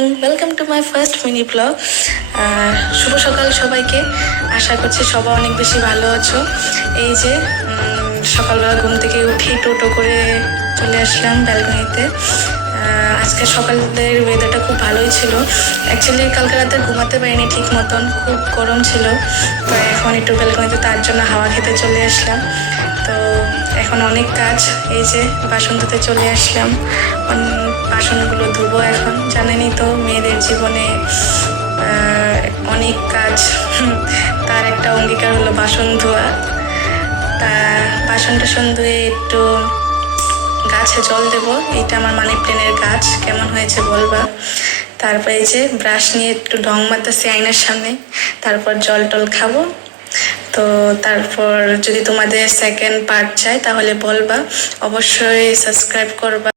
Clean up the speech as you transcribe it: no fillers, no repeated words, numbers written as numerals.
Welcome to my first mini blog. শুভ সকাল সবাইকে। আশা করছি সবাই অনেক বেশি ভালো আছো। এই যে সকালবেলা ঘুম থেকে উঠেই টোটো করে চলে আসলাম ব্যালকনিতে। আজকে সকালের ওয়েদারটা খুব ভালোই ছিল। অ্যাকচুয়ালি কালকে রাতে ঘুমাতে পারিনি ঠিক মতন, খুব গরম ছিল। তো এখন একটু ব্যালকনিতে তার জন্য হাওয়া খেতে চলে আসলাম। তো এখন অনেক কাজ, এই যে বাসন ধুতে চলে আসলাম। বাসনগুলো ধুবো এখন। জানেনই তো মেয়েদের জীবনে অনেক কাজ, তার একটা অঙ্গীকার হলো বাসন ধোয়া। তা বাসন টাসন ধুয়ে একটু গাছে জল দেবো। এটা আমার মানি প্ল্যান্টের গাছ, কেমন হয়েছে বলবা। তারপরে এই যে ব্রাশ নিয়ে একটু ঢং মারতেছি আয়নার সামনে, তারপর জল টল খাবো। তো তারপর যদি তোমাদের সেকেন্ড পার্ট চাই তাহলে বলবা, অবশ্যই সাবস্ক্রাইব করবা।